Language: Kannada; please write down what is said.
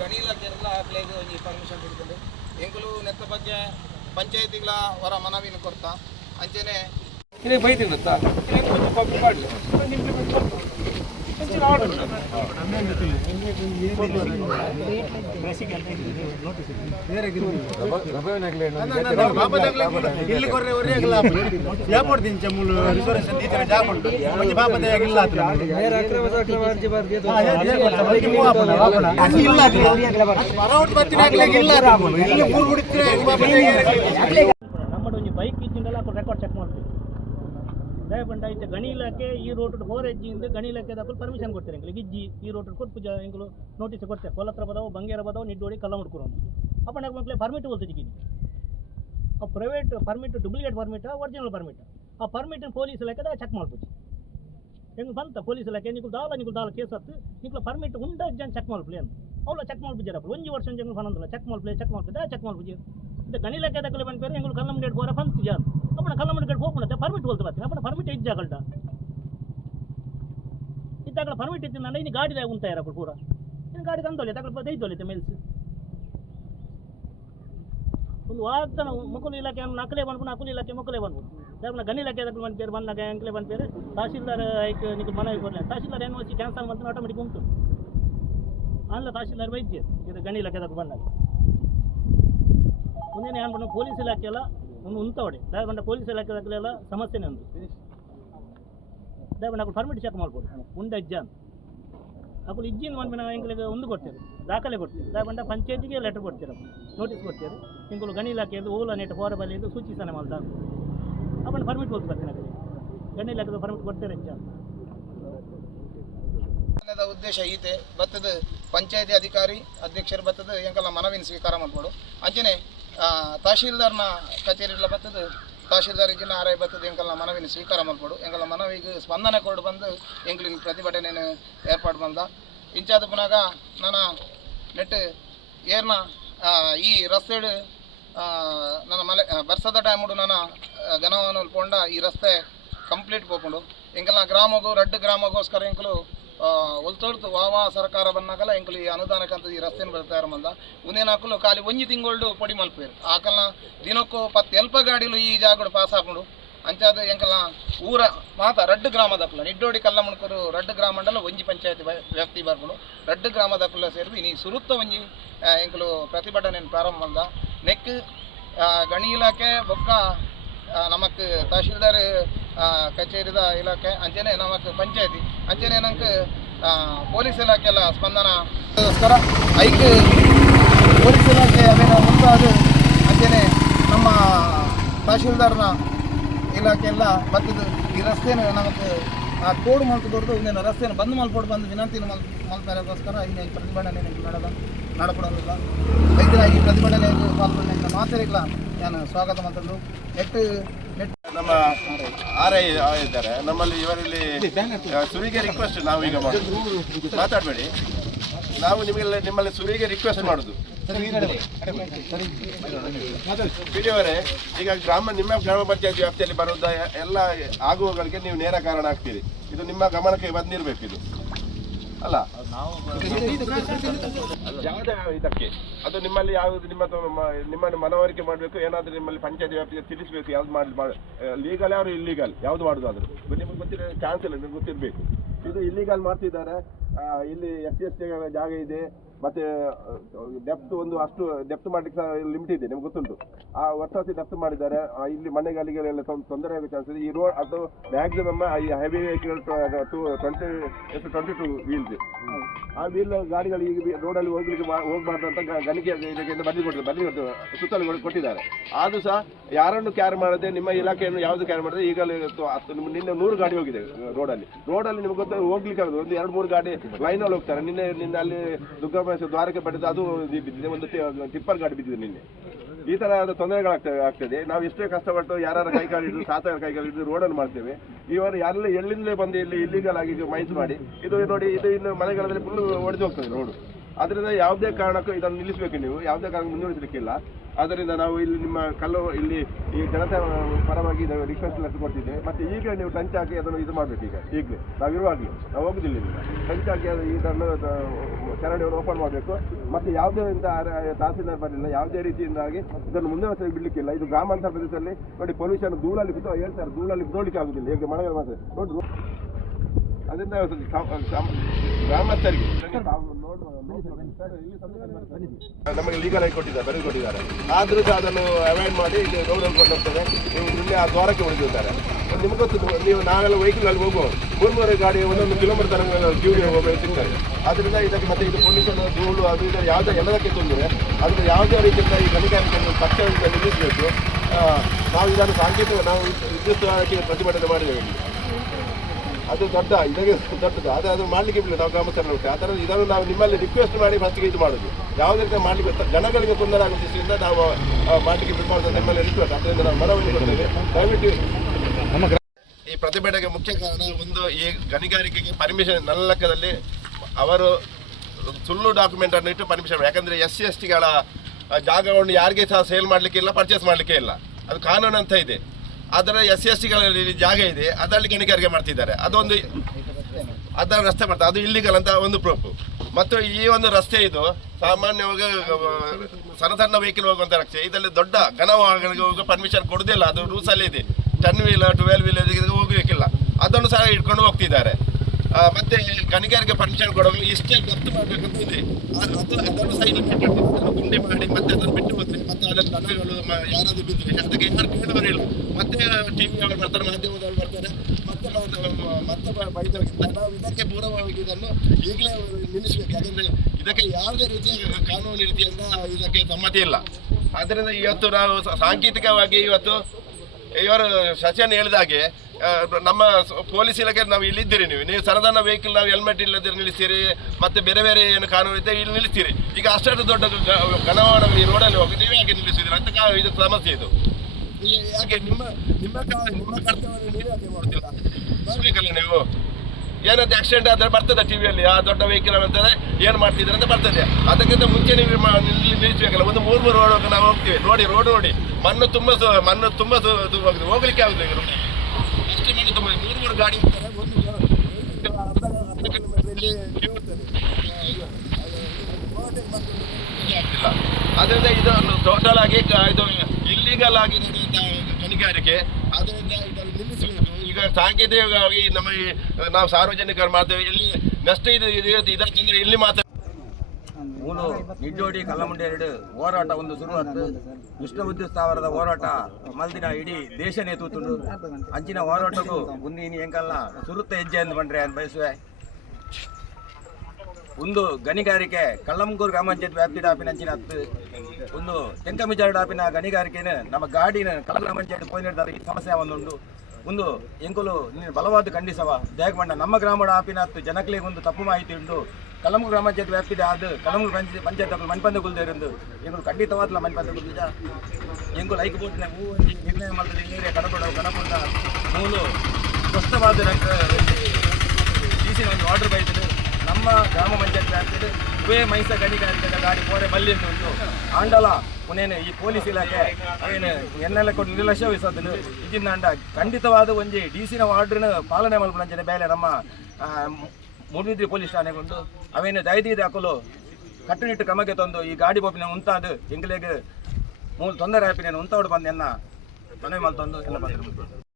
ಗಣಿ ಇಲಾಖೆಲ್ಲ ಆಗ್ಲೇಗೆ ಒಂಜಿ ಪರ್ಮಿಷನ್ ಕೊಡ್ಕೊಂಡು ಎಂಕುಲು ನೆತ್ತ ಬಗ್ಗೆ ಪಂಚಾಯತಿಗಳ ಹೊರ ಮನವಿನ ಕೊಡ್ತಾ ಅಂಚೆನೆ. ಇದಕ್ಕೆ ಬೈತಿರುತ್ತಾ ಇದಕ್ಕೆ ಕೊರ್ರೆ ಕಾಪಿ ಆಗಲ್ಲ ಇಂಪ್ಲಿಮೆಂಟ್ ದಿನ ಹೆಚ್ಚಿನ ಆರ್ಡರ್ ಇಲ್ಲಿ ಕೊರ್ರೆ ಒರಿಯಾಗಲ್ಲ ಯಾಪೋಡ್ ದಿಂಚ ಮುಳ್ಳು ರಿಸರ್ವೇಶನ್ ದೀಚರ ಜಾಪುಂಡು ಒಂಜಿ ಬಾಪದ ಇಲ್ಲ ಆತನ ಇಲ್ಲ ಪರವಟ್ ಬತ್ತಿನ ಆಗ್ಲಿಕ್ಕೆ ಇಲ್ಲ ರಾಮ ಇಲ್ಲಿ ಮೂರು ಬಿಡ್ತಿರ ಒಂದು ಬೈಕ್ ಇದ್ದಿಂದಲ್ಲ ರೆಕಾರ್ಡ್ ಚೆಕ್ ಮಾಡ್ತೀವಿ. ದಯಪಂಡ ಐತೆ. ಗಣಿ ಇಲಾಖೆ ಈ ರೋಡ್ ಫೋರ್ ಹೆಜ್ಜಿಂದ ಗಣಿ ಇಲಾಖೆ ಪರ್ಮಿಷನ್ ಕೊಡ್ತಾರೆ ಎಂಗ್ಲಿಗೆ ಗಿಜ್ಜಿ ಈ ರೋಡ್ ಕೊಟ್ಟು ಜ ಎಂಗ್ಲು ನೋಟಿಸ್ ಕೊಡ್ತಾರೆ. ಕೊಲ್ಲತ್ರ ಬದವು, ಬಂಗೇರ ಬದವು, ನಿಡ್ಡೋಡಿ ಕಲ್ಲ ಮುಡ್ಕೊರು ಅಂತ. ಅಪ್ಪ నాకు ಮಕ್ಕಳೇ ಪರ್ಮಿಟ್ ಹೋಗ್ತಿದ್ದೀವಿ ಆ private permit duplicate permit original permit ಆ ಪರ್ಮಿಟ್ ಪೊಲೀಸ್ ಇಲಾಖೆದಾಗ ಚೆಕ್ ಮಾಡ್ಬೋದು. ಹೆಂಗೆ ಬಂತ? ಪೊಲೀಸ್ ಇಲಾಖೆ ನೀವು ದಾಲ ನೀವು ದಾಲ ಕೇಸ್ ಹತ್ತು. ಪರ್ಮಿಟ್ ಉಂಡ ಜನ ಚೆಕ್ ಮಾಡ್ಬಿಡಿ ಅಂತ. ಅವ್ಲ ಚೆಕ್ ಮಾಡ್ಬಿದ್ದಾರಪ್ಪ ಒಂಜಿ ವರ್ಷ ಜನ ಫನಂದಲ್ಲ ಚೆಕ್ ಮಾಡ್ಬಿಡಿ ಚೆಕ್ ಮಾಡ್ಬಿದ್ದೆ ಚೆಕ್ ಮಾಡ್ಬಿಡಿ ಗಣಿ ಲೆಕ್ಕ ದಕ್ಕಲೆ ಬಂದ ಪೇರು ಎಂಗಳು ಕಲ್ಲಂ ಡೇಟ್ ಹೋರ ಫಂತ್ ಜಾನ್ ಅಪ್ಪಣ ಕಲ್ಲಂ ಡೇಟ್ ಹೋಗ್ಬಿಡುತ್ತೆ ಪರ್ಮಿಟ್ ಹೋಲ್ತು ಬರ್ತೀನಿ ಅಪ್ಪಣ ಪರ್ಮಿಟ್ ಇದ್ದಾಗಲ್ಡ ಇದ್ದಾಗಲ ಪರ್ಮಿಟ್ ಇತ್ತು ನಾನು ಇನ್ನು ಗಾಡಿ ಪೂರ ಇನ್ನು ಗಾಡಿ ತಂದೊಲೆ ತಗೊಳ್ಪ ದೈದೊಲಿತೆ ಮೇಲ್ಸಿ. ಒಂದು ವಾಗ್ದಾನ ಮಕ್ಕಳು ಇಲಾಖೆ ನಕಲೆ ಬಂದ್ಬಿಟ್ಟು ನಕಲು ಇಲಾಖೆ ಮಕ್ಕಳೇ ಬಂದ್ಬಿಟ್ಟು ಯಾಕಂದ್ರೆ ಗಣಿ ಇಲಾಖೆ ಅದಕ್ಕೆ ಬಂದ ಪೇರು ಬಂದಾಗ ಎಂಕ್ಲೆ ಬಂದ ಪೇರು ತಹಶೀಲ್ದಾರ್ ಐಕ್ ನಿಮಗೆ ಮನವಿ ಕೊಡಲಿ. ತಹಶೀಲ್ದಾರ್ ಏನು ಕ್ಯಾನ್ಸಲ್ ಮಾಡ್ತಾನೆ ಆಟೋಮೆಟಿಕ್ ಉಂಟು. ಅಲ್ಲ ತಹಶೀಲ್ದಾರ್ ವೈದ್ಯ, ಇದು ಗಣಿ ಇಲಾಖೆ ಅದಕ್ಕೆ ಬಂದಾಗ. ಮುಂದಿನ ಏನು ಮಾಡೋಣ ಪೊಲೀಸ್ ಇಲಾಖೆ ಎಲ್ಲ ಒಂದು ಉಂಟವಡೆ ದಯಬಂಡ ಪೊಲೀಸ್ ಇಲಾಖೆ ಎಲ್ಲ ಸಮಸ್ಯೆನೆ ಒಂದು ದಯಬಂಡ ಹಾಕೊಂಡು ಪರ್ಮಿಟ್ ಚೆಕ್ ಮಾಡ್ಕೊಡಿ ಉಂಡ ಅಜ್ಜ ಅಂತ ಹಾಕೊಂಡು ಇಜ್ಜಿನ ಒಂದು ನಾವು ಹೆಂಗಳಿಗೆ ಒಂದು ಕೊಡ್ತೀರಿ ದಾಖಲೆ ಕೊಡ್ತೀರಿ ದಯಬಂಡ ಪಂಚಾಯತಿಗೆ ಲೆಟರ್ ಕೊಡ್ತೀರ ನೋಟಿಸ್ ಕೊಡ್ತೀರಿ ತಿಂಗಳು ಗಣಿ ಇಲಾಖೆಯದು ಓಲ ನೆಟ್ ಹೋರ ಬಲಿಯದು ಸೂಚಿಸನೆ ಮಾಡ್ದಾಗ ಹಾಕೊಂಡು ಪರ್ಮಿಟ್ ಹೋಗಿ ಬರ್ತೀನಿ ಅದಕ್ಕೆ ಗಣಿ ಇಲಾಖೆದು ಪರ್ಮಿಟ್ ಕೊಡ್ತೀರ ಅಜ್ಜ ಉದ್ದೇಶ ಈತೆ. ಬತ್ತದ ಪಂಚಾಯತಿ ಅಧಿಕಾರಿ ಅಧ್ಯಕ್ಷರು ಬತ್ತದ ಎಂಕಲ್ಲ ಮನವಿನ ಸ್ವೀಕಾರ ಮಾಡ್ಬೋದು. ಅಂಜನೆ ತಹಶೀಲ್ದಾರ್ನ ಕಚೇರಿಲ ಬರ್ತದೆ. ತಹಶೀಲ್ದಾರ್ ಇಜ್ಜಿನ ಆರೈ ಬತ್ತದ ಎಂಕಲ್ನ ಮನವಿನ ಸ್ವೀಕಾರ ಮಾಡ್ಬೋದು ಮನವಿ ಮನವಿಗೆ ಸ್ಪಂದನೆ ಕೊಡು ಬಂದು ಎಂಕ್ಲಿನ ಪ್ರತಿಭಟನೆ ಏರ್ಪಾಡು ಬಂದ. ಇಂಚಾದ ಪುನಾಗ ನನ್ನ ನೆಟ್ ಏರ್ನ ಈ ರಸ್ತೆಡ್ ಆ, ನನ್ನ ಮಲೆ ಬರ್ಸದ ಟೈಮುಡು ನನ್ನ ಘನವನ್ನು ಪೋಂಡ ಈ ರಸ್ತೆ ಕಂಪ್ಲೀಟ್ ಪೋಪುಂಡು. ಎಂಕಲ್ನ ಗ್ರಾಮಗೂ ರಡ್ಡು ಗ್ರಾಮಗೋಸ್ಕರ ಎಂಕಲು ಒಲ್ತೊಳ್ತು ವಾವಾ ಸರ್ಕಾರ ಬಂದಾಗಲ್ಲ ಎಂಕಲು ಈ ಅನುದಾನಕ್ಕಂತ ಈ ರಸ್ತೆನ ಬರ್ತಾ ಮಂದ. ಉಂದೇನ ಹಾಕಲು ಖಾಲಿ ಒಂಜಿ ತಿಂಗಳು ಪೊಡಿ ಮಲ್ಪೇರು ಆಕಲ್ನ ದಿನಕ್ಕೂ ಪತ್ತು ಎಲ್ಪ ಗಾಡಿಲು ಈ ಜಾಗಡು ಪಾಸ್ ಹಾಕೊಂಡು ಅಂಚಾದ ಎಂಕಲ್ನ ಊರ ಮಾತ ರಡ್ಡು ಗ್ರಾಮದಕ್ಕಲ್ಲ ನಿಡ್ಡೋಡಿ ಕಲ್ಲ ಮುಣಕರು ರಡ್ಡು ಗ್ರಾಮಂಡಲ ಒಂಜಿ ಪಂಚಾಯತಿ ವ್ಯ- ವ್ಯಾಪ್ತಿ ಬರ್ಕೊಂಡು ರಡ್ಡು ಗ್ರಾಮದಕ್ಕಲ್ಲ ಸೇರಿ ಇನಿ ಸುರುತ್ತ ಒಂಜಿ ಎಂಕಲು ಪ್ರತಿಭಟನೆ ಪ್ರಾರಂಭ ಬಂದ ನೆಕ್ ಗಣಿ ಇಲಾಖೆ, ಬೊಕ್ಕ ನಮಕ್ ತಹಶೀಲ್ದಾರ್ ಕಚೇರಿದ ಇಲಾಖೆ ಅಂಚನೆ ನಮಕ್ ಪಂಚಾಯತಿ. ಅಂಚನೆ ನಂಗೆ ಪೊಲೀಸ್ ಇಲಾಖೆ ಎಲ್ಲ ಸ್ಪಂದನ ಐಕೆ ಐಕ್ ಪೊಲೀಸ್ ಇಲಾಖೆ ಅವೇನ ಮುಂದಾದ ಅಂಚನೆ ನಮ್ಮ ತಹಶೀಲ್ದಾರ್ನ ಇಲಾಖೆ ಎಲ್ಲ ಬತ್ತದ ಈ ರಸ್ತೆನ ನಮಗೆ ಆ ಕೋಡ್ ಮಲ್ಕೊಡ್ದು ಇನ್ನೇನು ರಸ್ತೆನ ಬಂದ್ ಮಲ್ಪೋಡ್ ಬಂದು ವಿನಂತಿನ ಮಲ್ ಮಲ್ತಾರೋಸ್ಕರ ಇನ್ನೇನು ಪ್ರತಿಭಟನೆ ನಡೆದ ನಡಪಡೋದಿಲ್ಲ ರೈತರಾಗಿ ಪ್ರತಿಭಟನೆ ಪಾಲ್ಗೊಂಡ ಮಾತಾಡಿಲ್ಲ ನಾನು ಸ್ವಾಗತ ಮಾತಾಡಲು ಎಟ್ಟು ನಮ್ಮ ಆರ್ ಐ ಇದ್ದಾರೆ. ನಮ್ಮಲ್ಲಿ ಇವರಲ್ಲಿ ಸುರಿಗೆ ರಿಕ್ವೆಸ್ಟ್ ನಾವು ಈಗ ಮಾಡುದು. ಮಾತಾಡಬೇಡಿ. ನಾವು ನಿಮಗೆಲ್ಲ ನಿಮ್ಮಲ್ಲಿ ಸುರಿಗೆ ರಿಕ್ವೆಸ್ಟ್ ಮಾಡುದು. ಅವರೇ ಈಗ ಗ್ರಾಮ, ನಿಮ್ಮ ಗ್ರಾಮ ಪಂಚಾಯತ್ ವ್ಯಾಪ್ತಿಯಲ್ಲಿ ಬರುವುದ ಎಲ್ಲ ಆಗುವಗಳಿಗೆ ನೀವು ನೇರ ಕಾರಣ ಆಗ್ತೀರಿ. ಇದು ನಿಮ್ಮ ಗಮನಕ್ಕೆ ಬಂದಿರಬೇಕು ಇದು. ಅಲ್ಲ ಯಾವುದೇ ಇದಕ್ಕೆ. ಅದು ನಿಮ್ಮಲ್ಲಿ ಯಾವುದು ನಿಮ್ಮ ನಿಮ್ಮನ್ನು ಮನವರಿಕೆ ಮಾಡಬೇಕು, ಏನಾದರೂ ನಿಮ್ಮಲ್ಲಿ ಪಂಚಾಯತ್ ವ್ಯಾಪ್ತಿಗೆ ತಿಳಿಸಬೇಕು, ಯಾವ್ದು ಮಾಡಿ ಲೀಗಲ್ ಯಾರು ಇಲ್ಲಿಗಲ್ ಯಾವ್ದು ಮಾಡುದು ನಿಮಗೆ ಗೊತ್ತಿರೋ ಚಾನ್ಸ್ ಇಲ್ಲ, ನಿಮ್ಗೆ ಗೊತ್ತಿರಬೇಕು. ಇದು ಇಲ್ಲಿಗಲ್ ಮಾಡ್ತಿದ್ದಾರೆ. ಇಲ್ಲಿ ಎಸ್ ಎಸ್ ಜಾಗ ಇದೆ. ಮತ್ತೆ ಡೆಪ್ತ್ ಒಂದು ಅಷ್ಟು ಡೆಪ್ತ್ ಮಾಡ್ಲಿಕ್ಕೆ ಲಿಮಿಟ್ ಇದೆ, ನಿಮ್ಗೆ ಗೊತ್ತುಂಟು. ಆ ವರ್ಷ ಡೆಪ್ತ್ ಮಾಡಿದ್ದಾರೆ ಇಲ್ಲಿ ಮನೆಗಳಿಗೆಲ್ಲ ತೊಂ- ತೊಂದರೆ ಆಗೋ ಚಾನ್ಸ್ ಇದೆ. ಈ ರೋಡ್ ಅದು ಮ್ಯಾಕ್ಸಿಮಮ್ ಈ ಹೆವಿ ವೆಹಿಕಲ್ ಟ್ವೆಂಟಿ ಎಷ್ಟು ಟ್ವೆಂಟಿ ಟು ವೀಲ್ಸ್ ಆ ವೀಲ್ ಗಾಡಿಗಳು ಈಗ ರೋಡಲ್ಲಿ ಹೋಗ್ಲಿಕ್ಕೆ ಹೋಗ್ಬಾರ್ದು ಅಂತ ಗಣಿಕೆ ಇದಕ್ಕೆ ಬಂದಿ ಕೊಟ್ಟಿದ್ದಾರೆ, ಬದಲಿ ಕೊಟ್ಟು ಸುತ್ತಲೂ ಕೊಟ್ಟಿದ್ದಾರೆ. ಆದ್ರೂ ಸಹ ಯಾರನ್ನು ಕ್ಯಾರ್ ಮಾಡದೆ, ನಿಮ್ಮ ಇಲಾಖೆಯನ್ನು ಯಾವುದು ಕ್ಯಾರ್ ಮಾಡದೆ, ಈಗಲೇ ಹತ್ತು ನಿನ್ನೆ ನೂರು ಗಾಡಿ ಹೋಗಿದೆ ರೋಡಲ್ಲಿ ರೋಡಲ್ಲಿ ನಿಮ್ಗೆ ಗೊತ್ತ, ಹೋಗ್ಲಿಕ್ಕೆ ಆಗೋದು, ಒಂದು ಎರಡು, ಮೂರು ಗಾಡಿ ಲೈನಲ್ಲಿ ಹೋಗ್ತಾರೆ. ನಿನ್ನೆ ನಿನ್ನೆ ಅಲ್ಲಿ ದುರ್ಗಾಮ ದ್ವಾರಕ್ಕೆ ಪಡೆದು ಅದು ಬಿದ್ದಿದೆ, ಒಂದು ಟಿಪ್ಪರ್ ಗಾಡಿ ಬಿದ್ದಿದೆ ನಿನ್ನೆ. ಈ ತರ ತೊಂದರೆಗಳಾಗ್ತವೆ ಆಗ್ತದೆ. ನಾವು ಎಷ್ಟೇ ಕಷ್ಟಪಟ್ಟು ಯಾರ ಕೈ ಕಾಲಿಟ್ಟು ಸಾತರ ಕೈ ಕಾಲಿಟ್ಟು ರೋಡನ್ನು ಮಾಡ್ತೇವೆ. ಇವರು ಯಾರೆಲ್ಲ ಎಲ್ಲಿಂದಲೇ ಬಂದು ಇಲ್ಲಿ ಇಲ್ಲಿಗಲ್ ಆಗಿ ಮೈಸ್ ಮಾಡಿ, ಇದು ನೋಡಿ ಇದು ಇನ್ನು ಮಳೆಗಾಲದಲ್ಲಿ ಫುಲ್ ಒಡೆದು ಹೋಗ್ತದೆ ರೋಡು ಅದರಿಂದ ಯಾವುದೇ ಕಾರಣಕ್ಕೂ ಇದನ್ನು ನಿಲ್ಲಿಸಬೇಕು ನೀವು. ಯಾವುದೇ ಕಾರಣ ಮುಂದುವರಿಸಲಿಕ್ಕಿಲ್ಲ ಆದ್ದರಿಂದ ನಾವು ಇಲ್ಲಿ ನಿಮ್ಮ ಕಲ್ಲು ಇಲ್ಲಿ ಈ ಜನತೆ ಪರವಾಗಿ ರಿಕ್ವೆಸ್ಟ್ ಲೆಟರ್ ಕೊಡ್ತಿದ್ದೆ. ಮತ್ತೆ ಈಗ ನೀವು ಟಂಚ್ ಹಾಕಿ ಅದನ್ನು ಇದು ಮಾಡಬೇಕು ಈಗ, ಈಗಲೇ. ನಾವು ಇರುವಾಗಲೇ. ನಾವು ಹೋಗುದಿಲ್ಲ ಇಲ್ಲಿಂದ. ಟಂಚ್ ಹಾಕಿ ಅದು ಇದನ್ನು ಚರಂಡಿಯನ್ನು ಓಪನ್ ಮಾಡಬೇಕು. ಮತ್ತೆ ಯಾವುದೇ ತಹಸೀಲ್ದಾರ್ ಬರಲಿಲ್ಲ. ಯಾವುದೇ ರೀತಿಯಿಂದಾಗಿ ಇದನ್ನು ಮುಂದೆ ಬಿಡಲಿಕ್ಕಿಲ್ಲ. ಇದು ಗ್ರಾಮಾಂತರ ಪ್ರದೇಶದಲ್ಲಿ ನೋಡಿ ಪೊಲ್ಯೂಷನ್ ಧೂಳಲ್ಲಿ ಬಿದ್ದು ಹೇಳ್ತಾರೆ. ಧೂಳಲ್ಲಿ ನೋಡಲಿಕ್ಕೆ ಆಗುದಿಲ್ಲ. ಹೇಗೆ ಮಳೆಗಾಲ ಮಾತ್ರ. ನೋಡಿ ಅದರಿಂದ ಗ್ರಾಮಸ್ಥರಿಗೆ ನಮಗೆ ಲೀಗಲ್ ಆಗಿ ಕೊಟ್ಟಿದ್ದಾರೆ ಬರೆದು ಕೊಟ್ಟಿದ್ದಾರೆ. ಆದರೂ ಸಹ ಅದನ್ನು ಅವಾಯ್ಡ್ ಮಾಡಿ ಇದು ರೋಡ್ ಕೊಂಡು ನೀವು ಇಲ್ಲಿ ಆ ದ್ವಾರಕ್ಕೆ ಉಳಿದಿದ್ದಾರೆ. ನಿಮ್ಗೆ ಗೊತ್ತು ನೀವು- ನೀವು ನಾವೆಲ್ಲ ವೆಹಿಕಲ್ ಅಲ್ಲಿ ಹೋಗುವ ಮೂರು ಮೂರು ಗಾಡಿ ಒಂದೊಂದು ಕಿಲೋಮೀಟರ್ ತನಕ ಕ್ಯೂಗೆ ಹೋಗಬೇಕು ಸಿಗ್ತದೆ ಅದರಿಂದ ಇದಕ್ಕೆ ಮತ್ತೆ ಇದು ಪೊಲ್ಯೂಷನ್ ಧೂಳು ಅದು ಇದು ಯಾವುದೇ ಎಲ್ಲದಕ್ಕೆ ತೊಂದರೆ. ಅದರಿಂದ ಯಾವುದೇ ರೀತಿಯಿಂದ ಈ ಗಣಿಗಾರಿಕೆಯನ್ನು ತಕ್ಷಣದಿಂದ ನಿಲ್ಲಿಸಬೇಕು. ನಾವು ಇದನ್ನು ಸಾಂಕೇತಿಕ ನಾವು ವಿದ್ಯುತ್ ಪ್ರತಿಭಟನೆ ಮಾಡಿದ್ದೇವೆ. ಅದು ದೊಡ್ಡ, ಇದಕ್ಕೆ ದೊಡ್ಡದು. ಅದು ಅದು ಮಾಡಲಿಕ್ಕೆ ಬಿಡಲಿ ನಾವು ಗ್ರಾಮಸ್ಥರ ಉಂಟು ಆ ಥರ ಇದನ್ನು ನಾವು ನಿಮ್ಮಲ್ಲಿ ರಿಕ್ವೆಸ್ಟ್ ಮಾಡಿ ಫಸ್ಟಿಗೆ ಇದು ಮಾಡೋದು. ಯಾವುದೇ ರೀತಿ ಮಾಡಲಿಕ್ಕೆ ಜನಗಳಿಗೆ ತೊಂದರೆ ಆಗೋ ದೃಷ್ಟಿಯಿಂದ ನಾವು ಮಾಡಲಿಕ್ಕೆ ಬಿಡಬಾರ್ದು ನಿಮ್ಮಲ್ಲಿ ರಿಕ್ವೆಸ್ಟ್ ಅದರಿಂದ ನಾವು ಮನವಿ ಕೊಡ್ತೇವೆ ದಯವಿಟ್ಟು ಈ ಪ್ರತಿಭಟನೆಗೆ ಮುಖ್ಯ ಕಾರಣ ಒಂದು, ಈ ಗಣಿಗಾರಿಕೆಗೆ ಪರ್ಮಿಷನ್ ನನ್ನ ಲೆಕ್ಕದಲ್ಲಿ ಅವರು ಸುಳ್ಳು ಡಾಕ್ಯುಮೆಂಟ್ ಅನ್ನು ಇಟ್ಟು ಪರ್ಮಿಷನ್ ಯಾಕಂದ್ರೆ ಎಸ್ ಸಿ, ಎಸ್ ಟಿಗಳ ಜಾಗವನ್ನು ಯಾರಿಗೆ ಸಹ ಸೇಲ್ ಮಾಡಲಿಕ್ಕೆ ಇಲ್ಲ ಪರ್ಚೇಸ್ ಮಾಡಲಿಕ್ಕೆ ಇಲ್ಲ. ಅದು ಕಾನೂನು ಅಂತ ಇದೆ. ಅದರ ಎಸ್ ಸಿ ಎಸ್ ಟಿಗಳಲ್ಲಿ ಜಾಗ ಇದೆ, ಅದರಲ್ಲಿ ಗಣಿಗಾರಿಕೆ ಮಾಡ್ತಿದ್ದಾರೆ. ಅದೊಂದು ಅದರ ರಸ್ತೆ ಮಾಡ್ತಾರೆ ಅದು ಇಲ್ಲಿಗಲ್ ಅಂತ ಒಂದು ಪ್ರೂಫ್ ಮತ್ತು ಈ ಒಂದು ರಸ್ತೆ ಇದು ಸಾಮಾನ್ಯವಾಗಿ ಸಣ್ಣ ಸಣ್ಣ ವೆಹಿಕಲ್ ಹೋಗುವಂತ ರಸ್ತೆ. ಇದರಲ್ಲಿ ದೊಡ್ಡ ಘನ ವಾಹನಗಳಿಗೆ ಹೋಗೋ ಪರ್ಮಿಷನ್ ಕೊಡುದಿಲ್ಲ ಅದು ರೂಲ್ಸ್ ಅಲ್ಲಿ ಇದೆ. ಟೆನ್ ವೀಲರ್ ಟ್ವೆಲ್ ವೀಲರ್ ಹೋಗಬೇಕಿಲ್ಲ ಅದನ್ನು ಸಹ ಇಟ್ಕೊಂಡು ಹೋಗ್ತಿದ್ದಾರೆ. ಮತ್ತೆ ಗಣಿಗಾರಿಕೆ ಪರ್ಮಿಷನ್ ಕೊಡೋದು ಇಷ್ಟೇ ಗೊತ್ತು ಮಾಡಬೇಕಂತ ಇದೆ. ಅದು, ಅದನ್ನು ಮಾತಾಡ್ತಾರೆ. ಅದನ್ನು ಗುಂಡಿ ಮಾಡಿ, ಮತ್ತೆ ಅದನ್ನು ಬಿಟ್ಟು ಹೋದ್ರೆ, ಮತ್ತೆ ಅದರಲ್ಲಿ ದನಗಳು ಯಾರಾದರೂ ಬಿದ್ದರೆ ಅದಕ್ಕೆ ಯಾರು ಕೇಳುವರಿಲ್ಲ ಮತ್ತೆ ಟಿವಿ ಅವರು ಬರ್ತಾರೆ, ಮಾಧ್ಯಮದವರು ಬರ್ತಾರೆ, ಮತ್ತೆ ಮತ್ತೆ ಬ- ಬೈದೋಗಿಂತ ನಾವು ಇದಕ್ಕೆ ಪೂರ್ವವಾಗಿ ಇದನ್ನು ಈಗಲೇ ನಿಲ್ಲಿಸಬೇಕು. ಯಾಕಂದ್ರೆ ಇದಕ್ಕೆ ಯಾವುದೇ ರೀತಿಯ ಕಾನೂನು ರೀತಿಯಿಂದ ಇದಕ್ಕೆ ಸಮ್ಮತಿ ಇಲ್ಲ. ಆದ್ದರಿಂದ ಇವತ್ತು ನಾವು ಸಾಂಕೇತಿಕವಾಗಿ ಇವತ್ತು ಇವರು ಸಚಿನ್ ಹೇಳಿದಾಗೆ ನಮ್ಮ ಪೊಲೀಸ್ ಇಲಾಖೆ ನಾವು ಇಲ್ಲಿದ್ದೀರಿ ನೀವು. ನೀವು ಸರದಾನ ವೆಹಿಕಲ್ ನಾವು ಹೆಲ್ಮೆಟ್ ಇಲ್ಲದಿರ ನಿಲ್ಲಿಸ್ತೀರಿ, ಮತ್ತೆ ಬೇರೆ ಬೇರೆ ಏನು ಕಾನೂನು ಇದೆ ಇಲ್ಲಿ ನಿಲ್ಲಿಸ್ತೀರಿ. ಈಗ ಅಷ್ಟು ದೊಡ್ಡ ಈ ರೋಡಲ್ಲಿ ಹೋಗಿ ನೀವು ಯಾಕೆ ನಿಲ್ಲಿಸಿದ್ರಿ ಅಂತ ಇದು ಸಮಸ್ಯೆ ಇದು. ಯಾಕೆ ನಿಮ್ಮ ನಿಮ್ಮ ನಿಮ್ಮ ಕರ್ತವ್ಯ ನೀವು ಯಾಕೆ ಮಾಡ್ತಿಲ್ಲ ಮಾಡ್ಬೇಕಲ್ಲ ನೀವು. ಏನಾದ್ರು ಆಕ್ಸಿಡೆಂಟ್ ಆದ್ರೆ ಬರ್ತದೆ ಟಿವಿಯಲ್ಲಿ ಆ ದೊಡ್ಡ ವೆಹಿಕಲ್ ಅಂತಾರೆ, ಏನು ಮಾಡ್ತಿದ್ರೆ ಅಂತ ಬರ್ತದೆ. ಅದಕ್ಕಿಂತ ಮುಂಚೆ ನೀವು ನಿಲ್ಲಿಸಬೇಕಲ್ಲ ನಿಲ್ಲಿ- ಒಂದು ಮೂರು ಮೂರು ರೋಡ್ ನಾವು ಹೋಗ್ತೀವಿ. ನೋಡಿ, ರೋಡ್ ನೋಡಿ. ಮಣ್ಣು ತುಂಬ ಮಣ್ಣು ತುಂಬ ಹೋಗ್ಲಿಕ್ಕೆ ಇದು ಈಗ ಹೋಗ್ಲಿಕ್ಕೆ ಆಗುದು ಈಗ ರೋಡ್ ಅಷ್ಟೇ ಮಣ್ಣು ತುಂಬ ಮೂರು ಮೂರು ಗಾಡಿ. ಇರ್ತಾರೆ ಒಂದು ಅರ್ಧ ಅರ್ಧ ಕಿಲೋಮೀಟರ್ ಇಲ್ಲಿ queue ಇರ್ತದೆ. ಅದರಿಂದ ಇದನ್ನು ಟೋಟಲ್ ಆಗಿ ಇದು ಇಲ್ಲಿಗಲ್ ಆಗಿ ಗಣಿಗಾರಿಕೆ. ಅದರಿಂದ ಇದನ್ನು ನಿಲ್ಲಿಸಬೇಕು. ಈಗ ಸಾಂಕೇತಿಕವಾಗಿ ನಮ್ಮ ನಾವು ಸಾರ್ವಜನಿಕರು ಮಾಡ್ತೇವೆ. ಇಲ್ಲಿ ನಷ್ಟ ಇದು ಇದು ಇದಕ್ಕಿಂತ ಇಲ್ಲಿ ಮಾತ್ರ ಮೂಲು ನಿಡ್ಡೋಡಿ ಕಲ್ಲಮುಂಡಿ ಎರಡು ಹೋರಾಟ ಒಂದು ಶುರುವಾತು. ವಿಷ್ಣು ವಿದ್ಯುತ್ ಸ್ಥಾವರದ ಹೋರಾಟ ಮಲ್ದಿನ ಇಡೀ ದೇಶನೇ ತೂತುಂಡು ಅಂಚಿನ ಹೋರಾಟಕ್ಕೂ ಒಂದು ಇನ್ನು ಹೆಂಗಲ್ಲ. ಸುರುತ್ತ ಹೆಜ್ಜೆ ಎಂದು ಬಂದ್ರೆ ಅಂತ ಬಯಸುವೆ. ಒಂದು ಗಣಿಗಾರಿಕೆ ಕಲ್ಲಮಗೂರು ಗ್ರಾಮ ಪಂಚಾಯತ್ ವ್ಯಾಪ್ತಿ ಡಾಪಿನ ಅಂಚಿನ ಹತ್ತು. ಒಂದು ತೆಂಕಮಿಜಾರ್ ಡಾಪಿನ ಗಣಿಗಾರಿಕೆನ ನಮ್ಮ ಗಾಡಿನ ಕಲ್ಲ ಗ್ರಾಮ ಪಂಚಾಯತ್ ಈ ಸಮಸ್ಯೆ ಒಂದುಂಡು ಒಂದು ಎಂಕುಲು ಬಲವಾದ ಖಂಡಿಸವ. ದೇಗಮಣ್ಣ ನಮ್ಮ ಗ್ರಾಮದ ಆಪಿನ ಹತ್ತು ಜನಗಳಿಗೆ ಒಂದು ತಪ್ಪು ಮಾಹಿತಿ ಉಂಟು. ಕಲಮೂರು ಗ್ರಾಮ ಪಂಚಾಯತ್ ವ್ಯಾಪ್ತಿದೆ ಅದು ಕಲಮೂರು ಪಂಚಾಯತ್ ಪಂಚಾಯತ್ ಮನ್ಪಂದ ಗುಲ್ದೇರಂದು ಎಂಗಳು ಖಂಡಿತವಾದ್ಲ ಮನ್ಪಂದ ಗುಲ್ದಿಜ ಎಂಗಳು ಐಕ್ ಬೋಟ್ನ ಹೂ ಒಂಜಿ ನಿರ್ಣಯ ಮಾಡಿದ್ರೆ ಏರಿಯಾ ಕಡಪಡ ಕಡಪುಂಡ ರಂಗ ಡಿಸಿ ಒಂದು ಆರ್ಡರ್ ಬೈತದೆ ನಮ್ಮ ಗ್ರಾಮ ಪಂಚಾಯತ್ ವ್ಯಾಪ್ತಿಯಲ್ಲಿ ಉಭಯ ಮೈಸ ಗಣಿಗಾರಿಕೆದ ಗಾಡಿ ಕೋರೆ ಬಲ್ಲಿ ಉಂಟು ಆಂಡಲ ಪುನೇನು ಈ ಪೊಲೀಸ್ ಇಲಾಖೆ ಏನು ಎನ್ನೆಲ್ಲ ಕೊಟ್ಟು ನಿರ್ಲಕ್ಷ್ಯ ವಹಿಸೋದನ್ನು ಇದರಿಂದ ಅಂಡ ಖಂಡಿತವಾದ ಒಂಜಿ ಡಿಸಿನ ಆರ್ಡ್ರನ್ನ ಪಾಲನೆ ಮಲ್ಪಂಚನೆ ಬೇಲೆ ನಮ್ಮ ಆ, ಪೊಲೀಸ್ ಠಾಣೆಗೊಂಡು ಅವೇನು ದಯದೀದ ಹಾಕಲು ಕಟ್ಟುನಿಟ್ಟು ಕ್ರಮಕ್ಕೆ ತಂದು ಈ ಗಾಡಿ ಬೊಬ್ಬಿನ ಉಂತಾದು ಎಂಗ್ಲೆಗೆ ಮೂಲ ತೊಂದರೆ ಆಪಿನ ಉಂತಾಡು ಬಂದು ಎನ್ನ ಮಲ್ ತಂದು ಎಲ್ಲ ಬಂದಿರ್ಬೋದು